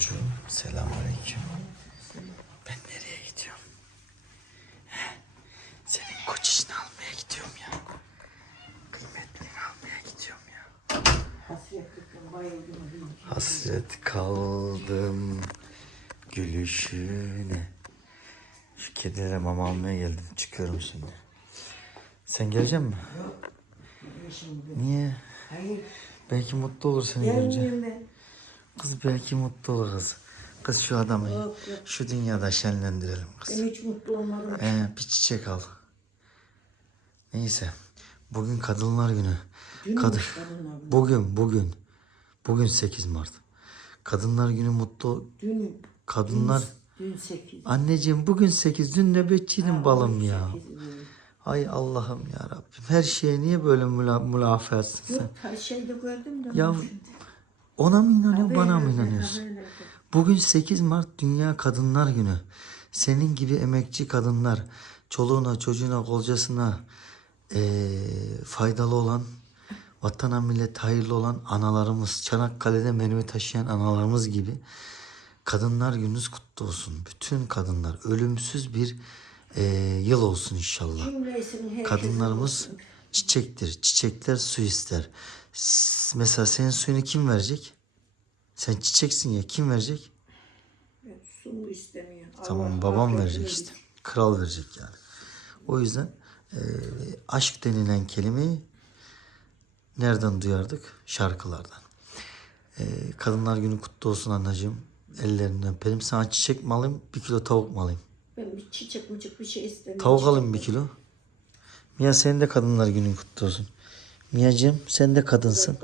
Çocuğum selamünaleyküm. Ben nereye gidiyorum? He? Senin koç işini almaya gidiyorum ya. Kıymetlini almaya gidiyorum ya. Hasret kaldım gülüşüne. Şu kedilere mama almaya geldim. Çıkıyorum şimdi. Sen gelecek misin? Şimdi. Niye? Hayır. Belki mutlu olur seni görünce. Gelmiyorum ben. Kız belki mutlu olur kız. Kız şu adamı Yok, yok. şu dünyada şenlendirelim kız. Ben hiç mutlu olmadım. Ee, bir çiçek al. Neyse. Bugün Kadınlar Günü. Dün Kadın. mü kadınlar günü? Bugün, bugün. Bugün 8 Mart. Kadınlar Günü mutlu. Dün. Kadınlar. Dün sekiz. Anneciğim bugün 8. Dün nöbetçiydim balım ya. Ay Allah'ım ya Rabbim. Her şeye niye böyle müla mülafayatsın sen? Yok her şeyde gördüm de. Ya. Ona mı Haberlerde, bana mı inanıyorsun? Bugün 8 Mart Dünya Kadınlar Günü. Senin gibi emekçi kadınlar, çoluğuna, çocuğuna, kolcasına eee, faydalı olan, vatana millet hayırlı olan analarımız, Çanakkale'de mermi taşıyan analarımız gibi Kadınlar Gününüz kutlu olsun. Bütün kadınlar ölümsüz bir eee, yıl olsun inşallah. Kadınlarımız olsun. çiçektir. Çiçekler su ister. Mesela senin suyunu kim verecek? Sen çiçeksin ya kim verecek? Su mu istemiyor? Tamam Allah babam verecek işte. Kral verecek yani. O yüzden e, aşk denilen kelimeyi nereden duyardık? Şarkılardan. E, Kadınlar Günü kutlu olsun anneciğim. Ellerinden öperim. Sana çiçek mi alayım? Bir kilo tavuk mu alayım? Ben bir çiçek mıcık bir şey istemiyorum. Tavuk alayım bir kilo. Mia senin de Kadınlar Günün kutlu olsun. Mia'cığım sen de kadınsın.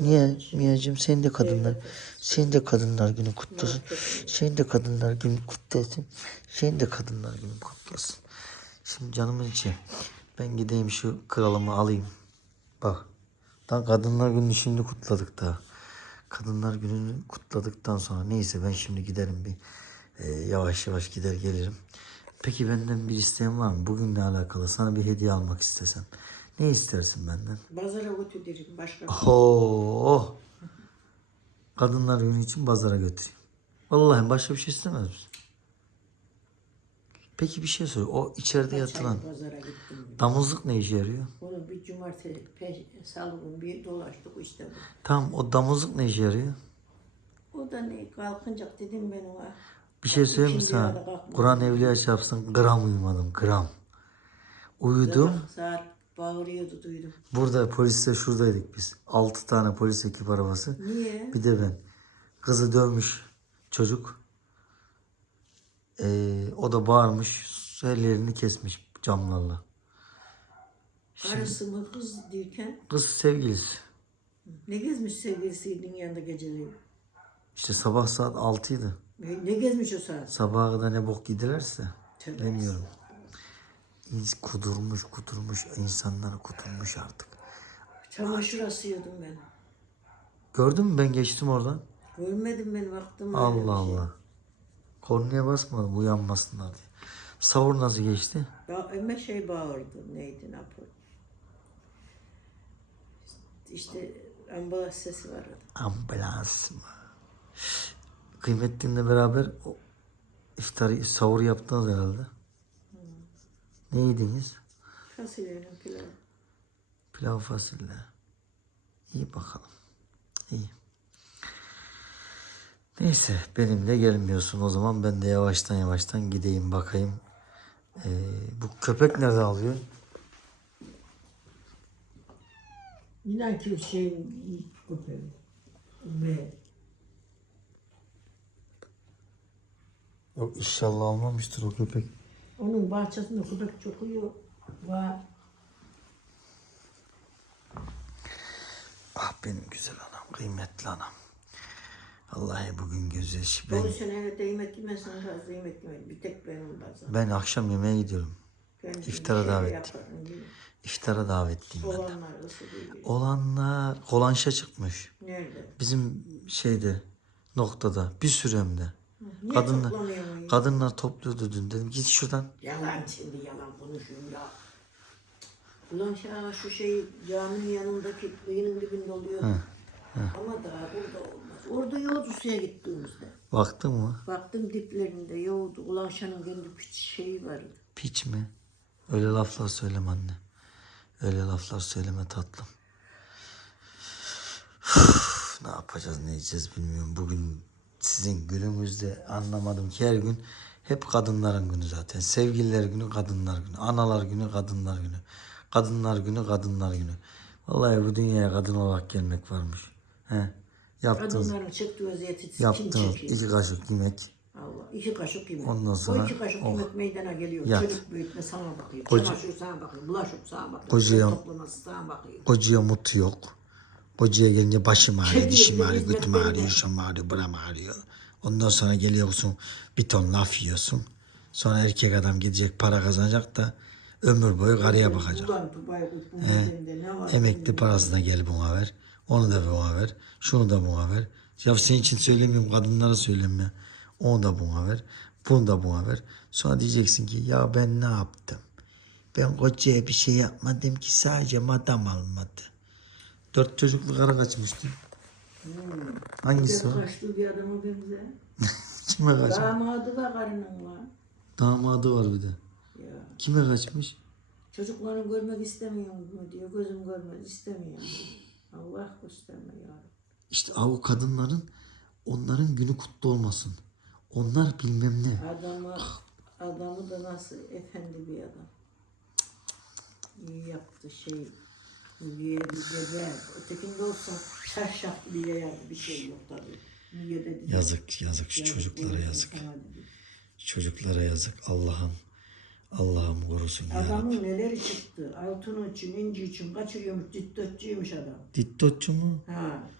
Niye? Mia'cığım senin de kadınlar. Senin de kadınlar günü kutlu olsun. Senin de kadınlar günü kutlu olsun. Senin de kadınlar günü kutlu olsun. Şimdi canımın içi. Ben gideyim şu kralımı alayım. Bak. Daha kadınlar gününü şimdi kutladık daha. Kadınlar gününü kutladıktan sonra neyse ben şimdi giderim bir e, yavaş yavaş gider gelirim. Peki benden bir isteğin var mı? Bugünle alakalı sana bir hediye almak istesem. Ne istersin benden? Pazara götür derim başka. Oh. Kadınlar günü için pazara götüreyim. Vallahi başka bir şey istemez misin? Peki bir şey sor. O içeride yatılan Pazara gittim. damızlık ne işe yarıyor? Onu bir cumartesi, peş, salı günü bir dolaştık işte bu. Tamam o damızlık ne işe yarıyor? O da ne kalkınacak dedim ben ona. Bir şey söyleyeyim mi İkinci sana? yarıda kalkmadım. Kur'an evliya çarpsın gram uyumadım gram. Uyudum. Saat bağırıyordu duydum. Burada poliste şuradaydık biz. Altı tane polis ekip arabası. Niye? Bir de ben. Kızı dövmüş çocuk. Ee, o da bağırmış. Ellerini kesmiş camlarla. Karısı mı kız derken Kız sevgilisi. ne gezmiş sevgilisinin yanında geceleri? İşte sabah saat 6'ydı. Ne, ne gezmiş o saat? Sabaha kadar ne bok gidilerse. Tövbe Bilmiyorum. Kudurmuş kudurmuş insanlar kudurmuş artık. Çamaşır asıyordum ben. Gördün mü ben geçtim oradan. Görmedim ben baktım. bir Allah şey. Allah. Kornaya basmadım uyanmasınlar diye. Savur nasıl geçti? Ba Ömer şey bağırdı. Neydi ne yapıyor? İşte ambulans sesi vardı. Ambulans mı? Kıymettinle beraber o iftarı savur yaptınız herhalde. Ne yediniz? Fasulyenin pilavı. Pilav fasulye. İyi bakalım. İyi. Neyse benimle gelmiyorsun o zaman ben de yavaştan yavaştan gideyim bakayım. Ee, bu köpek nerede alıyor? İnan ki şey köpeği. Ve Yok inşallah almamıştır o köpek. Onun bahçesinde köpek çok uyuyor. Var. Ah benim güzel anam, kıymetli anam. Vallahi bugün gözyaşı. Ben... Ben, sen evde yemek yemezsen fazla yemek yemeyin. Bir tek benim bazen. ben akşam yemeğe gidiyorum. İftara şey davet. yaparım diye. İftara davetliyim ben de. Olanlar ısırıyor. Olanlar kolanşa çıkmış. Nerede? Bizim şeyde noktada bir sürü hem de. Niye Kadınlar, toplanıyor mu? kadınlar topluyordu dün. Dedim git şuradan. Yalan şimdi yalan konuşuyorum ya. Ulan şu, şu şey caminin yanındaki kıyının dibinde oluyor. Ama daha burada olmaz. Orada yoğurdu suya gittiğimizde. Baktın mı? Baktım diplerinde yoğurdu. Ulaşanın kendi piç şeyi vardı. Piç mi? Öyle laflar söyleme anne. Öyle laflar söyleme tatlım. Ne yapacağız ne edeceğiz bilmiyorum. Bugün sizin günümüzde anlamadım ki her gün hep kadınların günü zaten. Sevgililer günü kadınlar günü. Analar günü kadınlar günü. Kadınlar günü kadınlar günü. Vallahi bu dünyaya kadın olarak gelmek varmış. He. Yaptığınız, Kadınların çıktığı vaziyeti kim yaptığınız çekiyor? iki kaşık yemek. Allah iki kaşık yemek. Ondan sonra- o iki kaşık oh. yemek meydana geliyor. Yat. Çocuk büyütme sana bakıyor. Koca- Çamaşır sana bakıyor. Bulaşık sana bakıyor. Kocaya- toplaması sana bakıyor. Kocaya mut yok. Kocaya gelince başım ağrıyor, dişim ağrıyor, götüm ağrıyor, şam ağrıyor, buram ağrıyor. Ondan sonra geliyorsun bir ton laf yiyorsun. Sonra erkek adam gidecek para kazanacak da ömür boyu karıya bakacak. Var? Emekli parasını gel buna ver. Onu da buna ver. Şunu da buna ver. Ya senin için söylemiyorum kadınlara söylemiyorum ya. Onu da buna ver. Bunu da buna ver. Sonra diyeceksin ki ya ben ne yaptım? Ben kocaya bir şey yapmadım ki sadece madam almadı. Dört çocuklu karı kaçmıştı. Hangisi o? Ben kaçtığı bir adama benzer. Kime kaçmış? Damadı da karının var. Damadı var bir de. Ya. Kime kaçmış? Çocuklarını görmek istemiyor mu diyor. Gözüm görmez istemiyor. diyor. Allah gösterme ya. İşte o kadınların onların günü kutlu olmasın. Onlar bilmem ne. Adamı, adamı da nasıl efendi bir adam. İyi yaptı şey. Niye bize ver. Ötekinde olsa bile yani bir şey yok tabii. Niye dedi. Yazık yazık şu çocuklara yazık. Çocuklara yazık. Allah'ım Allah'ım korusun ya. Adamın neler çıktı. Altın için, inci için kaçırıyormuş, dittotçuymuş adam. Dittotçu mu? Ha.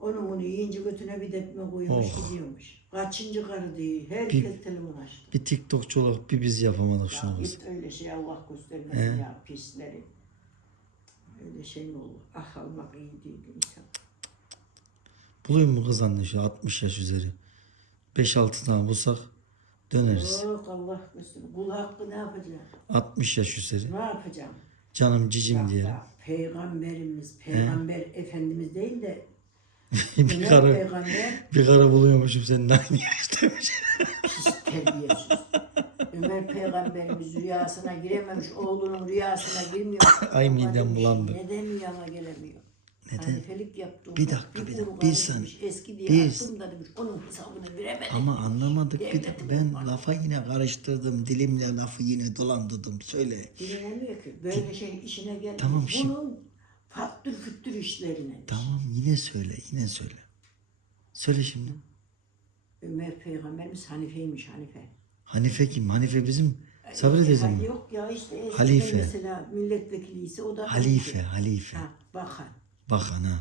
Onun bunu yiyince götüne bir dekme koymuş Oh. gidiyormuş. Kaçıncı karı değil. Herkes telefon açtı. Bir TikTokçu olarak bir biz yapamadık Ya şunu kız. git öyle şey Allah göstermesin ya pisleri. Öyle şey mi olur? Ah almak iyi değil insan. Bulayım mı kız anne şu 60 yaş üzeri? 5-6 tane bulsak döneriz. Yok Allah göstermesin. Kul hakkı ne yapacağım? 60 yaş üzeri. Ne yapacağım? Canım cicim diyelim. Ya, peygamberimiz, peygamber efendimiz değil de bir Ömer karı peygamber bir karı buluyormuşum senin aynı yaştaymış. pis terbiyesiz. Ömer peygamberimiz rüyasına girememiş, oğlunun rüyasına girmiyor. Ay midem bulandı. Neden rüyama gelemiyor? Neden? Halifelik yaptım. Bir dakika, bir dakika, bir var saniye. Eski diye Bir- attım da demiş, onun hesabını veremedim. Ama anlamadık bir Devletin ben bana. lafa yine karıştırdım. Dilimle lafı yine dolandırdım. Söyle. Dinlemiyor ki. Böyle şey işine gelmiyor. Tamam, şimdi- Bunun faktür füttür işlerine. Tamam yine söyle yine söyle. Söyle şimdi. Ömer peygamberimiz Hanife'ymiş Hanife. Hanife kim? Hanife bizim Ha, mi? Yok ya işte eskiden Halife. mesela milletvekili ise o da Halife, halife. Ha, bakan. Bakan ha.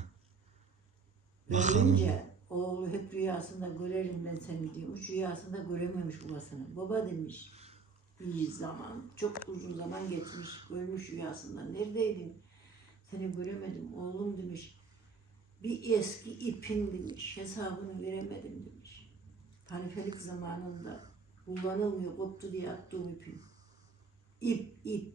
Oğlu hep rüyasında görerim ben seni diyormuş. Rüyasında görememiş babasını. Baba demiş. Bir zaman, çok uzun zaman geçmiş. Görmüş rüyasında. Neredeydin? Seni göremedim oğlum demiş. Bir eski ipin demiş. Hesabını veremedim demiş. Hanifelik zamanında kullanılmıyor. Koptu diye attığım ipin. İp, ip.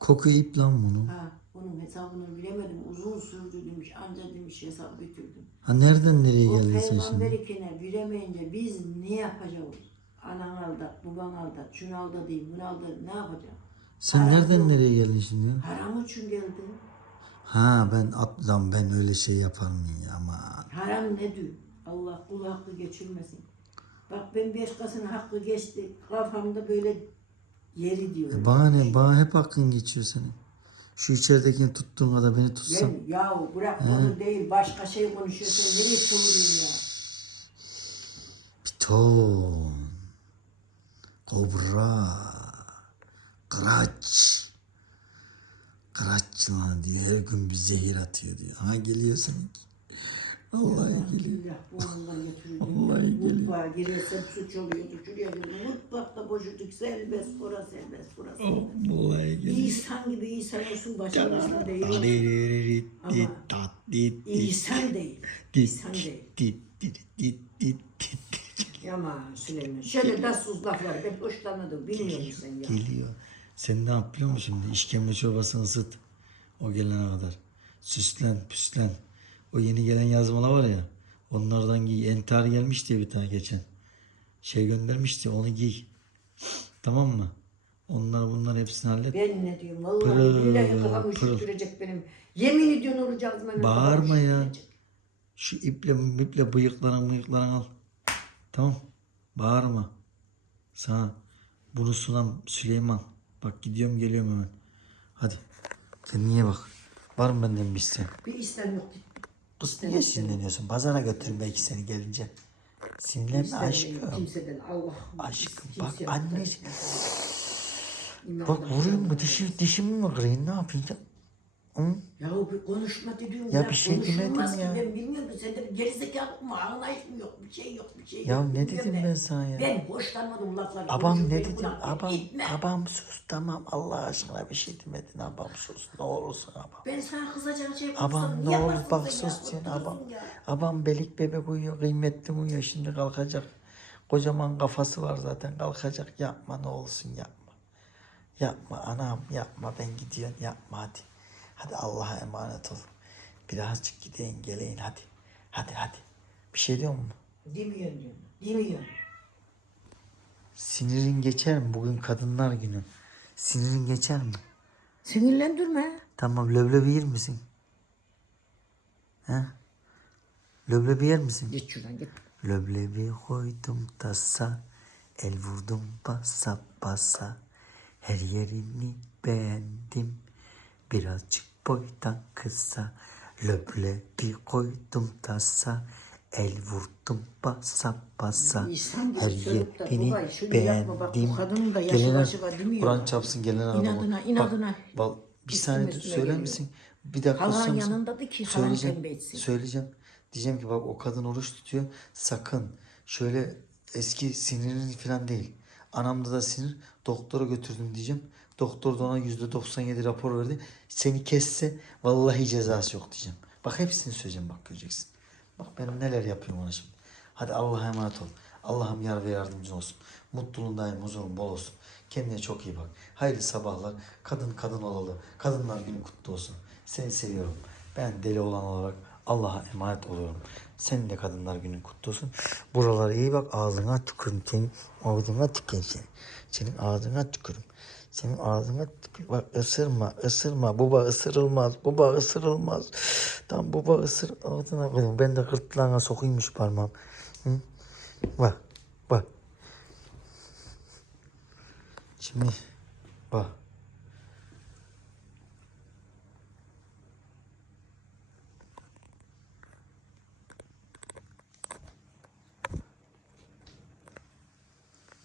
Koku ip lan bunu. Ha, onun hesabını bilemedim. Uzun sürdü demiş. Anca demiş hesap bitirdim. Ha nereden nereye O geldin sen şimdi? ikine bilemeyince biz ne yapacağız? Anan aldat, baban aldat, şunu aldat değil, bunu aldat, ne yapacağım? Sen nereden nereye geldin şimdi? Haram için geldi. Ha ben atlam ben öyle şey yapar mıyım ya aman. Haram ne diyor? Allah kul hakkı geçirmesin. Bak ben beş kasın hakkı geçti. Kafamda böyle yeri diyor. E bana ne? Bana hep hakkın geçiyor senin. Şu içeridekini tuttuğun kadar beni tutsan. Ben yahu bırak onu değil başka şey konuşuyorsun. Nereye çevireyim ya? Piton. Kobra. Kıraç. Kıraç lan diyor. Her gün bir zehir atıyor diyor. Ha geliyor seninki. Bismillah burnundan götürürdüm. Vallahi geliyor. Mutfağa girersem suç oluyordu. Şuraya girdim. Mutfakta boşuduk. Serbest burası serbest burası. Oh, vallahi geliyor. İnsan gibi insan olsun başarısın değil. İnsan değil. İnsan değil. Yaman Süleyman. Şöyle dassuz laflar. Ben hoşlanmadım. Bilmiyor musun sen ya? Geliyor. Sen ne yap biliyor musun şimdi? İşkembe çorbasını ısıt. O gelene kadar. Süslen, püslen. O yeni gelen yazmalar var ya. Onlardan giy. Entari gelmişti ya bir tane geçen. Şey göndermişti onu giy. Tamam mı? Onlar bunlar hepsini hallet. Ben ne diyorum vallahi Pırıl, billahi kafamı pırıl. üşütürecek benim. Yemin ediyorum ağzıma benim Bağırma ya. Şu iple iple bıyıklarını bıyıklarını al. Tamam. Bağırma. Sana bunu sunan Süleyman. Bak gidiyorum geliyorum hemen. Hadi. Sen niye bak. Var mı benden bir isteğin? Bir istem yok. Kız niye sinirleniyorsun? Pazara götürün belki seni gelince. Sinirlenme aşkım. Kimseden Allah. Aşkım, bak anneciğim. Bak vurayım mı? Dişi, dişimi mi kırayım? Ne yapayım? Ya? Hı? Ya bir konuşma dedim Ya bir şey demedim ki. ya. Ben bilmiyorum ki sende bir gerizekalı mı? Anlayış mı yok? Bir şey yok. Bir şey Ya yok. ne Bilmiyorum dedim ben sana ya? Ben hoşlanmadım lafları. Abam ne dedim? Abam, gitme. abam sus tamam Allah aşkına bir şey demedin abam sus ne olursun abam. Ben sana kızacağım şey Abam konuşsam ne olur bak ya? sus sen abam. ya. Abam belik bebek uyuyor kıymetli uyuyor şimdi kalkacak. Kocaman kafası var zaten kalkacak yapma ne olsun yapma. Yapma anam yapma ben gidiyorum yapma hadi. Hadi Allah'a emanet ol. Birazcık gideyim geleyim hadi. Hadi hadi. Bir şey diyor mu? Demiyorum diyorum. Demiyorum. Sinirin geçer mi? Bugün kadınlar günü. Sinirin geçer mi? Sinirlendirme. Tamam leblebi yer misin? He? Leblebi yer misin? Git şuradan git. Leblebi koydum tasa, el vurdum basa basa. Her yerini beğendim, birazcık boydan kısa. Leblebi koydum tasa, el vurdum basa basa. İnsan gibi Her söyleyip de yerini babay şunu yapma bak, bu beğendim. kadının da yaşı Gelene- başı var demiyor. Kur'an çapsın gelene adamı. İnadına, inadına. Bak, bak, bir Üstüme saniye üstüme söyler geliyor. misin? Bir dakika Halan susar mısın? yanındadır ki halan Söyleyeceğim. pembe etsin. Söyleyeceğim. Diyeceğim ki bak o kadın oruç tutuyor. Sakın şöyle eski sinirin falan değil. Anamda da sinir. Doktora götürdüm diyeceğim. Doktor da ona %97 rapor verdi. Seni kesse vallahi cezası yok diyeceğim. Bak hepsini söyleyeceğim bak göreceksin. Bak ben neler yapıyorum ona şimdi. Hadi Allah'a emanet ol. Allah'ım yar ve yardımcın olsun. Mutluluğun daim huzurun bol olsun. Kendine çok iyi bak. Hayırlı sabahlar. Kadın kadın olalı. Kadınlar günü kutlu olsun. Seni seviyorum. Ben deli olan olarak Allah'a emanet oluyorum. Senin de kadınlar günün kutlu olsun. Buralara iyi bak. Ağzına tükürüm. Senin ağzına tükürüm seni. Senin ağzına tükürüm. Senin ağzına. Bak ısırma, ısırma. Baba ısırılmaz. Baba ısırılmaz. Tam baba ısır. Ağzına koyayım. Ben de gırtlağına sokuymuş parmağım. Hı? Bak, bak. Şimdi bak.